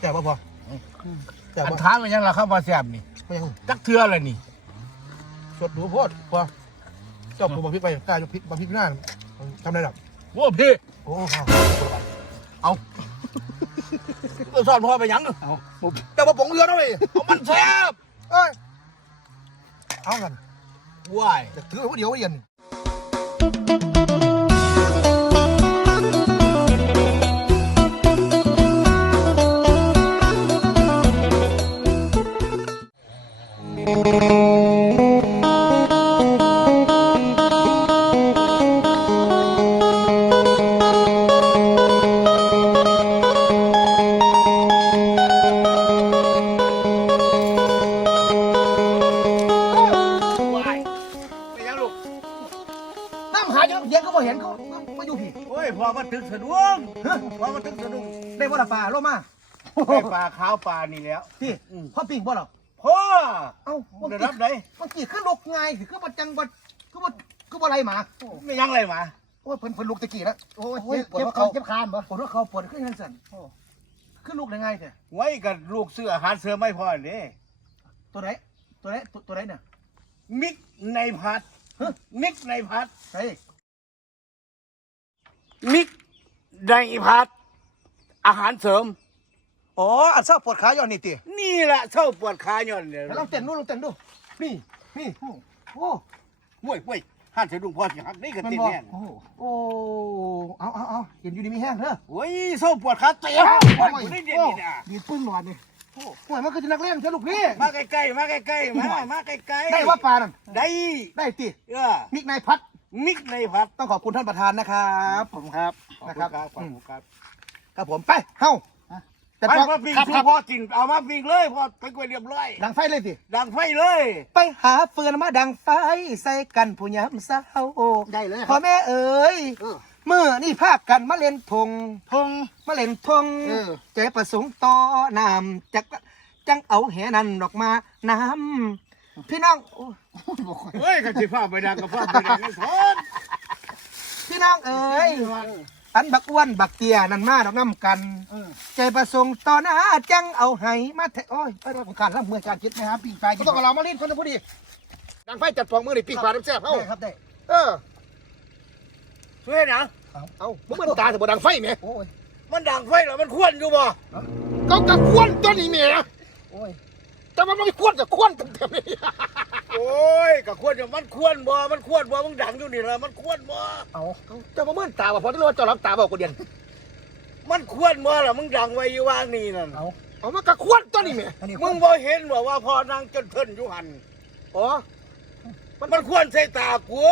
แจ่บบ่พอแจ่บอันบ่ท้ามมันยังล่ะครับว่าแซ่บนี่ไม่ยังจักเทื่อละนี่สดดูโพดพอเจ้าผมบอกพริกไปกล้าจะพริกบางพริกหน้าทำได้หรอโอ้พี่โอ้ข้าวเอาตัวสอนพ่อไปยังเอาแต่ว่าผงเรือนะเว้ยเอามันแซ่บเอ้ยเอากันว้ายจะถือไว้เดี๋ยวเย็น ไปยังลูกน้ำหายอยู่น้ำเย็นก็บ่เห็นเขามาอยู่พี่โอ้ยพอมาถึงสะดวกพอมาถึงสะดวกได้บ่ละปลาโลมาไปปลาขาวปลานี่แล้วพี่พ่อปิ่งบ่หรอ พ่อเอ้าเมื่อได้กี้รับได้เมื่อกี้คือลูกไงสิคือบ่จังบ่คือบ่คือบ่ไรหมาไม่ยังไรมาโอ้ยเพิ่นเพิ่นลูกตะกี้แล้วโอ้ยโอ้ยปวดเจ็บหัวเขาเขาเจ็บคานบ่ปวดหัวเขาปวดขึ้นทันสันคือลูกได้ไงแท้ไว้กับลูกเสื้ออาหารเสือไม่พอนี่ตัวไหนตัวไหนตัวตัวไหนเนี่ยมิกในพัดฮะมิกในพัดเฮ้ยมิกในพัด อาหารเสริม อ๋ออันเศร้าปวดขาย้อนนี่ตินี่แหละเช่าปวดขาย่อนเนี่ยแล้วลองเต้นดูลองเต้นดู นี่นี่โอ้โอ้ห่วยห่วยห้านเสดุงพอสิหักนี่ก็มันติดบอกแน่นโอ้โอ้เอาเอาเอาเห็นอยู่ดีมีแห้งเถอะโอ้ยเช่าปวดขาเตียวโอ้โอ้ยยได้เด่นนี่นะดีดปืนหลอดนี่โอ้โหมันก็จะนักเล่นเถอะลูกพี่มาใกล้ๆมาใกล้ๆมามาใกล้ๆได้ว่าปลานั่นได้ได้ติเออมิกนายพัดมิกในพัดต้องขอบคุณท่านประธานนะครับผมครับนะนะคครัรับบขอบคุณครับครับผมไปเฮ้า แต่ไปพอมาปิงครับชูครับพ่อกินเอามาปิงเลยพ่อไปกล้วยเรียบร้อยดังไฟเลยสิดังไฟเลยไปหาเฟือนมาดังไฟใส่กันผู้ยามเศร้าได้เลยคพ่อรับ แม่เอ๋ยเออ เมื่อนี่ภาคกันมาเล่นทงทงมาเล่นทงเออ ใจประสงค์ต่อน้ำจักจังเอาแหนันออกมาน้ำพี่น้องโอ้บ่ค่อยเฮ้ยกันสิฟ้าไปดังกับฟ้าไปดังนี่ทนพี่น้องเอ๋ย อันบักอ้วนบักเตียนั่นมาดอกน้ำกัน เออใจประสงค์ต่อหน้าจังเอาให้มาแทโอ้ยไปรถของการรับมือการคิดไปหาปิ้งปลาก็ต้องกับเรามาลิ้นคนละพอดีดังไฟจัดฟองมือนี่ปีกปลาน้ำแซ่บเอ้าได้ครับได้เออช่วยนะเอ้ามึงมันตาแต่บ่ดังไฟแหมโอ้ยมันดังไฟเหรอมันควรอยู่บ่เขากับควนตัวนี้แหมโอ้ย แต่มันไม่ควรกับควนเต็มๆนี่โอ้ยก็ควรอยู่มันควรบ่ มันควรบ่ มึงดังอยู่นี่ละมันควรบ่ เอาเจ้ามาเมื่อนตาบ่พอที่รู้ว่าเจ้ารับตาบ่กูเดียนมันควรบ่ล่ะมึงดังไว้อยู่ว่างนี่นั่นเอาเอามากับควนตัวนี้แหมอันนี้มึงบ่เห็นบ่ว่าพอนางจนเทินอยู่หันอ๋อมันมันควรใส่ตากู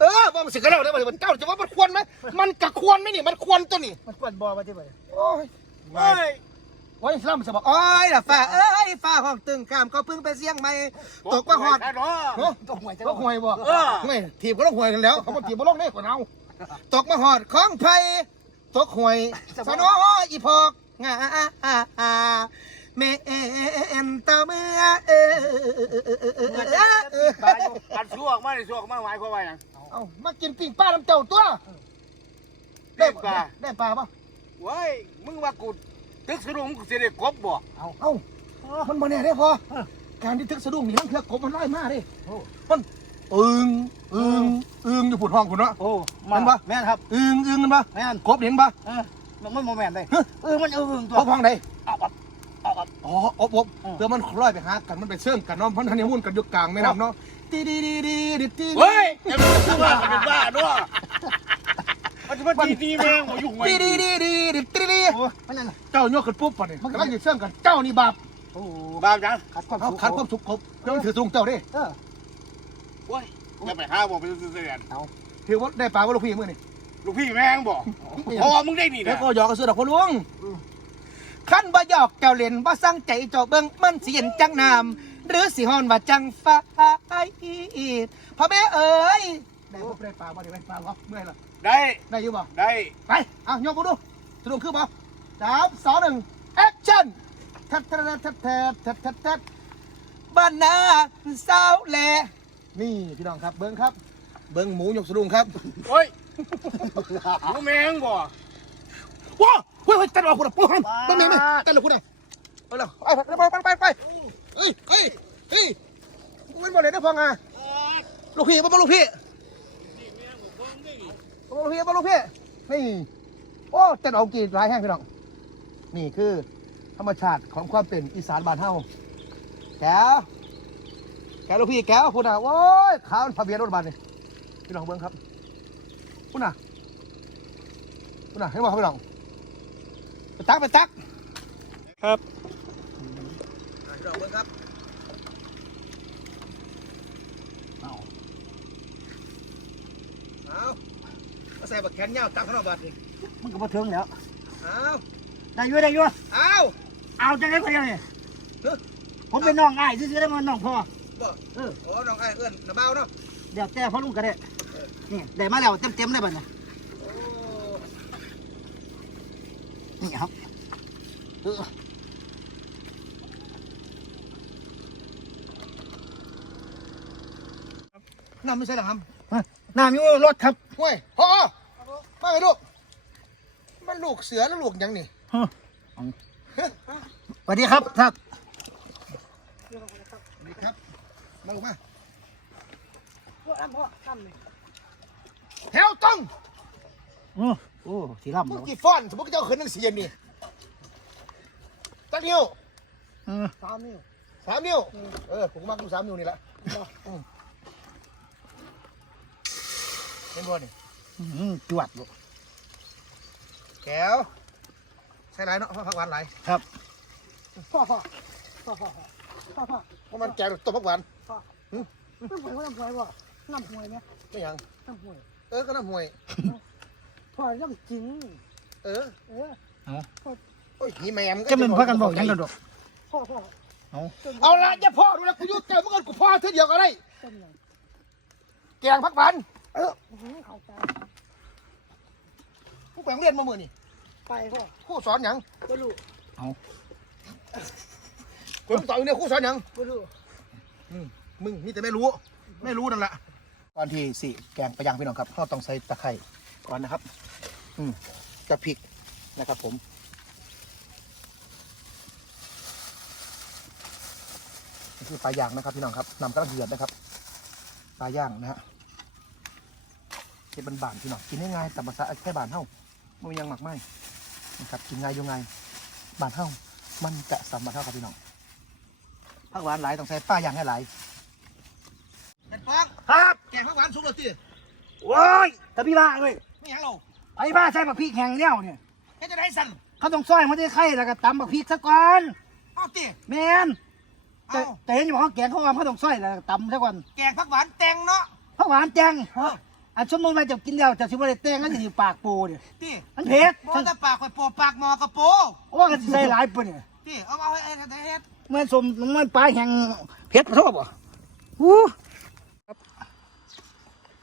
เออบ่มันสิกระเล่าได้บ่เจ้าจะว่ามันควรไหมมันกับควรไหมนี่มันควรตัวนี้มันกวนบ่มาที่บ่โอ้ยเฮ้ย โอ้ยสลัมสบอกโอ้ยล่ะฟ้าเอ้ยฟ้าห้องตึงข้ามเขาพึ่งไปเสียงใหม่ตกมาหอดแค่เนาะเนาะตกหวยจะก็ห่วยบ่เออไม่ทีมก็ต้องห่วยกันแล้วเขาบอกทีมบ่ลงได้คนเอาตกมาหอดของไผตกห่วยสนออีพอกงาแม่เอ็นตาเมื่อเออตายอยู่อันสวกมานี่สวกมาหมายความว่าหยังเอามากินปิ้งปลาน้ำเจ้าตัวได้ปลาได้ปลาปะเว้ยมึงว่ากู ตึกสรุงกูสิได้กบบ่เอาเอามันมาเนี่ยได้พอการที่ทึกสะดุ้งนี่ทั้งเทือกกบมันร้อยมาดิมันอึงอึงอึงอยู่ผุดห้องคุณเนาะโอ้แม่นบ่แม่นครับ อึงอึงกันปะแม่นกบเห็นปะเออมันบ่แม่นได้เออมันเออตัวกบห้องใดเอาเอาเอาเอาอ๋ออบอบเพื่อมันลอยไปหากันมันไปเชื่อมกันเนาะเพราะทันยมุ่นกันอยู่กลางแม่น้ำเนาะตีดีดีดีดีดีเฮ้ยจะมึงคือว่ามันเป็นบ้าเนาะ มันจะมาดีดีแม่งบ่ยุ่งไว้ดีดีดีดีดีดีดีโอ้ยมันนั่นน่ะเจ้ายกขึ้นปุ๊บปะเนี่ยมันกำลังจะเชื่อมกันเจ้านี่บาปโอ้บ้าจังขัดความเอาสุขขัดความสุขกบเพื่อมันถือสูงเจ้าดิเออโอ้ยจะไปหาบ่ไปซื้อเสียนถือว่าได้ปลาว่าลูกพี่มือนี่ลูกพี่แม่งบ่เพราะว่ามึงได้นี่แล้วนะก็หยอกกระสือดอกพลุงขั้นบ่หยอกเจ้าเล่นบ่สั่งใจเจ้าเบิ่งมันสิเห็นจังน้ำหรือสิฮอนว่าจังฟ้าพ่อแม่เอ๋ยได้บ่ได้ปลาบ่ได้ปลาบ่เมื่อยละ ได้ ได้อยู่บ่ได้ ไปเอายกกูดูสรุปคือบ่สามสองหนึ่งแอคชั่นทัดทัดทัดทัดทัดทัดทัดบ้านนาสาวแหลนี่พี่น้องครับเบิ้งครับ เบิ้งหมูยกสรุงครับโอ้ยลูกแม่งบ่ว้าเฮ้ยเฮ้ยตัดออกกูนะปุ๊บเบิ้งแม่แม่ตัดนเลยคุณอะเอาละไปไปไปไปไปเฮ้ยเฮ้ยเฮ้ยกูเป็นบอลเลยนะพองอะลูกพี่มาลูกพี่ มาลูกพี่มาลูกพี่นี่โอ้เต้นเอากีดลายแห้งพี่น้องนี่คือธรรมชาติของความเป็นอีสานบ้านเฮาแก้วแก้วลูกพี่แก้วคุณอะโอ้ยขาวทะเบียนรถบัสนี่พี่น้องเบิ้งครับคุณอะคุณอะให้บอกพี่น้องไปตักไปตักครับพี่น้องเบิ้งครับเอาเอามา ใส่บักแขนยาวตักข้างนอกบัดนี่มันก็มาถึงแล้วเอาได้อยุ่ได้อยุ่เอาเอาจะได้ก็ยังไงเฮ้ยผมเป็นน้องอ้ายซื้อๆได้มาน้องพ่อบ่เออโอ้น้องไอ้เอื้อนน้ำเบาเนาะเดี๋ยวแต่พ่อลุงก็ได้นี่ได้มาแล้วเต็มๆเลยบัดนี้โอ้นี่ครับเออน้ำไม่ใช่หรอครับน้ำอยู่รถครับห้วยพ่อมา ไงลูก มันลูกเสือแล้วลูกหยังนี่สวัสดีครับครับนี่ครับมาลูกมาแถวต้องโอ้โอ้สีร่ำมึเลงยกี่ฟ้อนสมมติเจ้าขึ้นหนังเสียนนี่ตั้งนิ้วเออสามนิ้วสามนิ้ว เออผมมาดูสามนิ้วนี่แหละอืมเห็นบ่นี่อืมจวดลูก แก้วใส่ไรเนาะผักหวานไรครับ พ่อพ่อพ่อพ่อพ่อพ่อเพราะมันแกงต้มผักหวานน้ำหวยว่าน้ำหวยบ่น้ำหวยไหมไม่หยังน้ำหวยเออก็น้ำห่วยพ่อน้ำจริงเออเออโอ้ยนี่แม่มจะเป็นพักกันบอกยังกันดอกพ่อพ่อเอาละอย่าพ่อดูแลกูอยุ่เจอเมื่อกี้กูพ่อเท่าเดียวก็ได้ต้นไหนแกงผักหวานเออเขาตาผู้แปลงเรียนมาเมื่อนี่ ไปพ่อครู่สอนหยังบ่รู้คนต่อยเนี่ยครู่สอนหยังบ่รู้อืมมึงมีแต่ไม่รู้ ไม่รู้นั่นแหละก่อนที่สิแกงไปย่างพี่น้องครับเราต้องใส่ตะไคร้ก่อนนะครับ อืมจะพริกนะครับผมนี่คือปลาย่างนะครับพี่น้องครับนำกระเดือดนะครับปลาย่างนะฮะเฮ็ดบานๆพี่น้องกินง่ายๆแต่ภาษาแค่บานเท่าไม่มีหยังหมักไม่ นะครับกินง่ายอยู่ง่ายบานเท่ามันจะสามบานเท่าครับพี่น้องผักหวานหลายต้องใส่ปลาย่างให้หลายเป็นฟองครับแกงผักหวานสุกแล้วจีโอ้ยตะพี่บ้าเว้ยไม่หยังเราไอ้บ้าใส่บักพริกแห้งแล้วเนี่ยเฮ็ดจะได้สั่นเขาต้องซอยมันได้ไข่แล้วก็ตำบักพริกซะก่อนเอาตีแมนแต่เอาแต่เห็นอยู่ว่าเขาแกงเขาว่าเขาต้องซอยแล้วก็ตำซะก่อนแกงผักหวานแตงเนาะผักหวานแจง อันสมมติว่าจะกินแล้วจะชิบะได้แตงแล้วจะอยู่ปากปูเนี่ยตีมันเผ็ดบ่จะปากข่อยโปปากหมอกระโปว่ากันสิใส่หลายปุ่นเนี่ยตีเอาเอาให้ให้เฮ็ดเหมื่อนสมเหมื่อนปลาแห้งเผ็ดพะโทษบ่อู้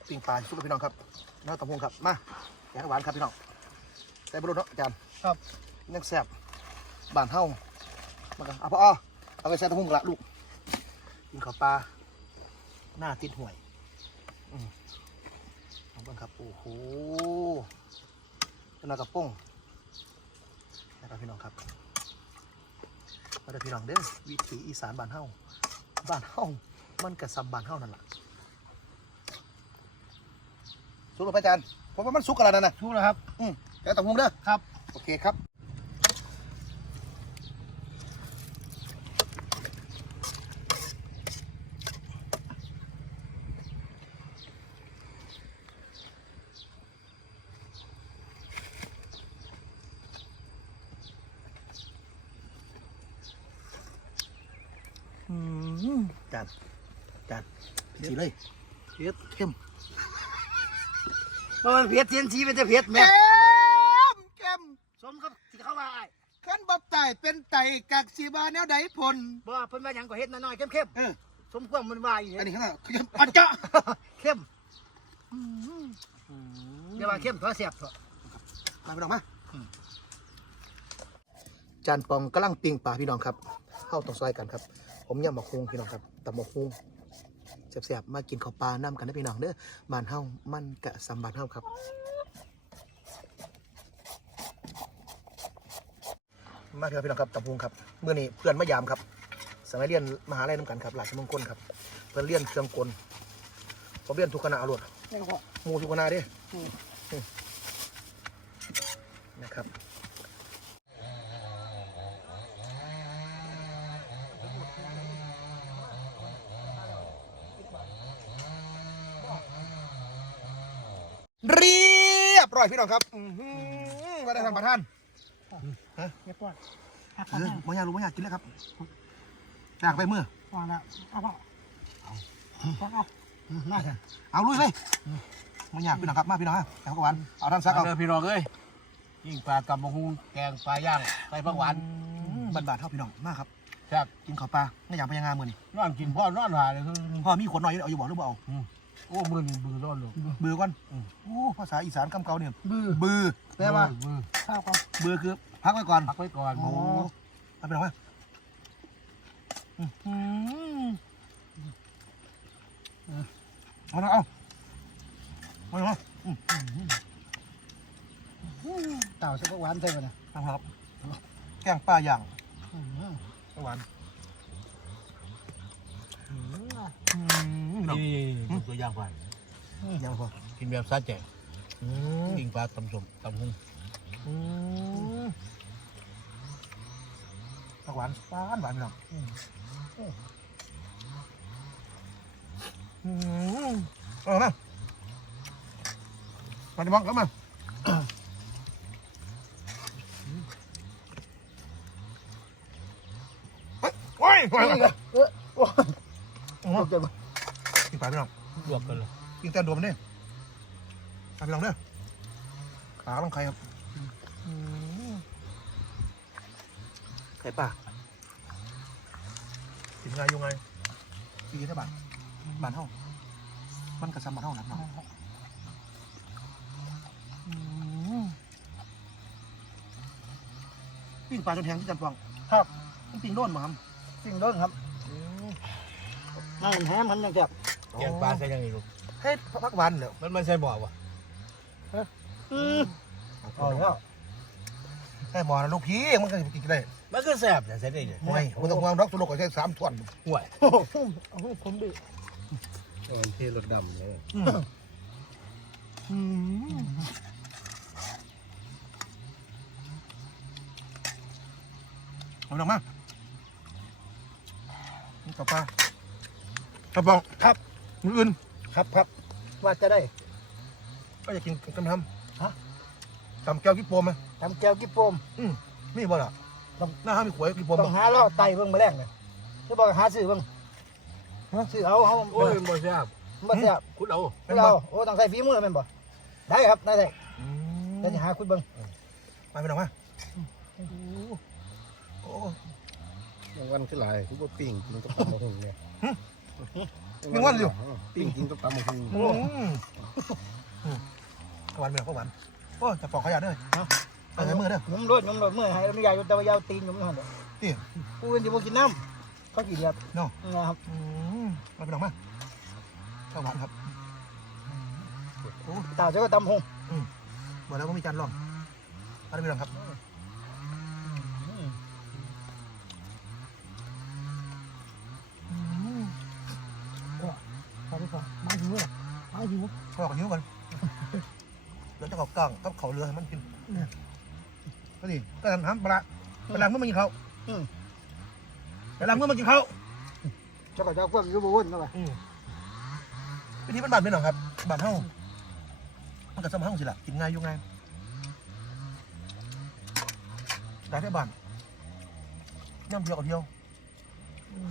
ปิ้งปลาสุกแล้วพี่น้องครับน้าตะพงครับมาแกงผักหวานครับพี่น้องใส่บรุษเนาะอาจารย์ครับยังแซ่บบ้านเฮามากันเอาพ่อเอาไปใส่ตะพงละลูกกินข้าวปลาหน้าติดห่วยอืม เอาเบิ่งครับ โอ้โหเป็นกระป้งนะครับพี่น้องครับ มาเด้อพี่น้องเด้อวิถีอีสานบ้านเฮาบ้านเฮามันกระซำบ้านเฮานั่นแหละสุกหรือพระอาจารย์ผมว่ามันสุกกันแล้วนะนะถูกแล้วครับ อืมแล้วตะพงเด้อครับ โอเคครับ จานจานสีเลยเผ็ดเข้มเพราะมันเผ็ดเทียนสีเป็นแต่เผ็ดแม่เข้มเข้มสมครับที่เขาว่าอ้ายขันบับไตเป็นไตกักสีบาแนวใดพลบ่เพิ่นว่าหยังก็เฮ็ดน้อยๆเข้มเออๆสมความมันว่าอยู่อันเนี่ยนี้ข้างหน้าเข้มอันจ้ะเข้มอย่าว่าเข้มเถอะเสียบเถอะมาพี่น้องมาจานปองกำลังปิ้งปลาพี่น้องครับเข้าต้องซอยกันครับ ผมยำหมกฮุงพี่น้องครับตำหมกฮุงเสียบๆมากินข้าวปลาน้ำกันนะพี่น้องเด้อบ้านเฮามันกะสำบ้านเฮาครับอืมาเถอะพี่น้องครับตับพุงครับเมื่อนี้เพื่อนมายามครับสมัยเรียนมหาลัยน้ำกันครับราชมงคลครับเพื่อนเรียนเครื่องกลผมเรียนทุกคณะอรวดนี่ก็พอหมูทุกคณะเดิอืมนะครับเรียบ ร้อยพี่น้องครับอื้อหือว่าได้ท่านประธานเรียบร้อยหักเอกันอแห้งบ่อยากรู้บ่อยากกินเลยครับอยากไปเมื่อวางแล้วเอาพ่อเอาเอาน่าจะเอาลุยเลยบ่อยากพี่น้องครับมาพี่น้องฮะแกงผักหวานเอาท่านซักเอาเด้อพี่น้องเอ้ยยิ่งปลากระมงฮูแกงปลาย่างใส่ผักหวานบันบาดๆเท่าพี่น้องมากครับแซ่บกินข้าวปลาไม่อยากไปยังงานมือนี่นอนกินพ่อนอนหาเลยคือพ่อมีขวดหน่อยเอาอยู่บ่หรือบ่เอา โอ้มือนี่บือร้อนเลยเบือก่อนโอ้ภาษาอีสานคำเก่าเนี่ยบื้อบือแปลว่ามือข้าวก่อนเบือคือพักไว้ก่อนพักไว้ก่อนโอ้เอาไปหน่อยไหมอื้อหือเอาเอาเอาเอาเอาอืมเต่าสักหวานใส่ไปนะเอาครับแกงปลาย่างอืมผักหวานอืมอืมพี่ น้องนี่ตัวอย่างไปยังพอกินแบบซาแจ่อืมยิงปลาตำสมตำหุ้งอืมผักหวานหวานหวานพี่น้องอืมเอามามาดิมองแล้วมาเฮ้ยโอ้ยโอ้ย โอ้ยเออโอ้ยโอ้ยกินปลาพี่น้องลวกกันเลยกินแต่ดวมเนี่ยปลาพี่น้องเนี่ยขาลองไข่ครับอืมไข่ปลากินไงอยู่ไงปีเท่าบาทบาทเท่ามันกระซำบาทเท่านั้นเนาะอืมปิ้งปลาจนแห้งที่จันทร์ฟองครับมันปิ้งโน่นมาครับสิ่งโดนครับ นั่นแฮมมันยังแซ่บแกงปลาใส่ยังไงลูกเฮ้ยพักวันเดี๋ยวมันไม่ใช่บ่อวะอืมอ๋อแล้วแค่หมอนะลูกพี่มันก็สิกินได้มันก็แซ่บแต่ใส่ได้เลยห่วยมันต้องวางดอกสุโลกก็ใช้สามส่วนห่วยโอ้โหโอ้โหผมดิเทรถดำเลยอืมอืมเอาหนังมานี่กับป ลากระป๋องครับ มืออื่นครับครับว่าจะได้ก็จะกินกันทฮะำตำแก้วกิ๊บโปมไหมทำแก้วกิ๊บโปมอืมมีบ่ล่ะต้องหน้าห้ามมีขวยกิ๊บโปมต้บ่องหาล่อไตเบิ่งมาแรกเลยจะบอกหาซื้อเบิ่งฮะซื้อเอาเอาโอ้ยบ่แซ่บบ่แซ่บคุณเอาไม่เอาโอ้ต้องใส่ฝีมือแม่นบ่ได้ครับได้ได้อืมเดี๋ยวจะหาคุณเบิ่งมาไปหน่อยมาโอ้วันขึ้นหลายคือว่าปิ้งกินกับตำมะฮุงเนี่ย ยังวันอยู่ปิ้งกินกับตำมะฮุงอืมอืมหวานเมือก็หวานโอ้จะปอกขยะด้วยเอาใส่มือเด้อยุ่มรดยุ่มรดมือให้ไม่ยาวแต่ว่ายาวตีนยุ่มนั่นเด้อนี่ผู้อื่นสิบ่กินน้ำเขากินเดียบเนาะนะครับอืมมาไปหน่อยมาข้าวหวานครับโอ้ตาเจ้าก็ตำหงบอกแล้วว่ามีจานรองมาไปหน่อยครับอืม ขอบคุณครับมาหิวเหรอมา หิวเขาบอกกันหิวกันแล้วจะเอากล้างกับเขาวเรือให้มันกินก็ดีก็ทำน้ำปลาไปล้างเมื่อมากินเขาวไปล้างเมื่อมากินเขาวเจ้าก็เจ้าพวกอยู่บ่วุ่นเข้าไปวิธีมันบานไปหน่อยครับบานเท่ามันกับสมห้องสิล่ะกินง่ายอยู่ง่ายได้ได้บานย่ำเที่ยวกับเที่ยว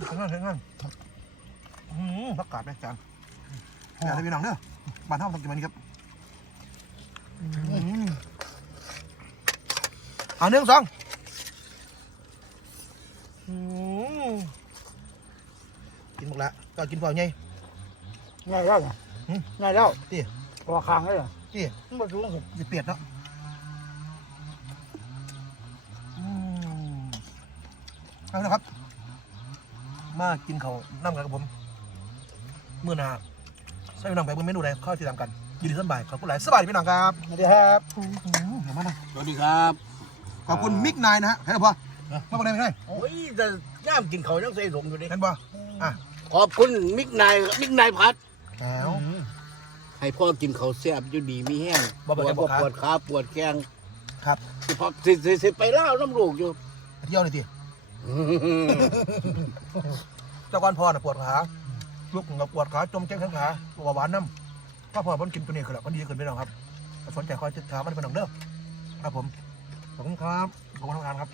ใช้งานใช้งานอืมพักกาดนะจาน อย่าได้พี่น้องเด้อบานเท่าต้องกินมันนี้ครับอืมเอาหนึ่งสองอืมกินหมดละก็กินเปล่าไงง่ายแล้วเหรอหืมง่ายแล้วติพอคางเลยเหรอที่มันบ่สูงสิจะเปียดเนาะอืมเอาละครับ มากินเขาวน้ำกันกับผม เมื่อหนา ใส่พี่น้องไปบนเมนูใดข้อติดตามกันยินดีสบายขอบคุณหลายสบายดีพี่น้องครับสวัสดีครับอืมเดี๋ยวมานะสวัสดีครับขอบคุณมิกนายนะฮะให้เราพอมาบอกได้ไหมได้โอ้ยแต่ย่ามกินเขาวยังใส่สมอยู่ดิเห็นบ่อะขอบคุณมิกนายมิกนายพัดแล้วให้พ่อกินเขาวแซ่บอยู่ดีมีแห้งบ่ปวดปวดขาปวดขาปวดแข้งครับสิพอสิสิสิไปเล่าน้ำลูกอยู่เที่ยวเลยทีเจ้าก้อนพ่อน่ะปวดขา ลูกกับปวดขาจมแจ้งทั้งขาปวหวานน้ำถ้าพ่อผมกินตัวนี้คือแบบมันดีขึ้นไปหน่อยครับสนใจคอยติดตามมันเป็นหนังเด้อครับผมขอบคุณครับขอบคุณทางานครับ